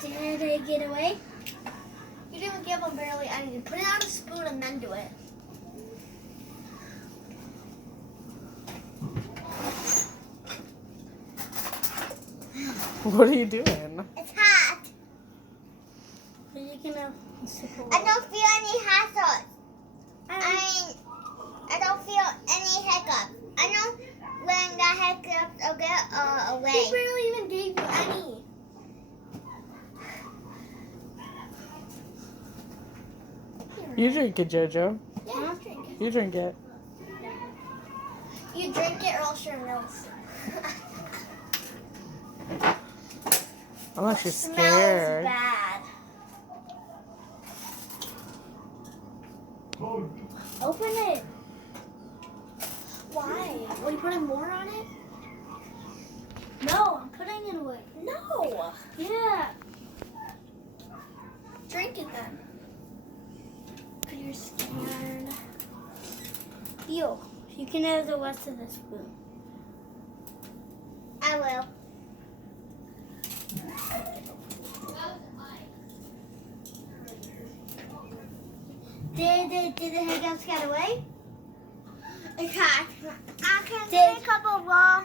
Did it get away? You didn't give him barely anything. Put it on a spoon and then do it. What are you doing? It's hot. Are you gonna sip away? I don't feel any hot sauce. I don't feel any hiccup. I know when the hiccups will get away. He barely even gave you any. You drink it, Jojo. Yeah, I'll drink it. You drink it. You drink it or else you're nose. Unless you're Smells scared. bad. Open it. Why? Are you putting more on it? No, I'm putting it away. No. Yeah. Drink it then. Because you're scared. Yo, you can have the rest of the spoon. I will. Did the hiccups get away? Okay. I can take a couple raw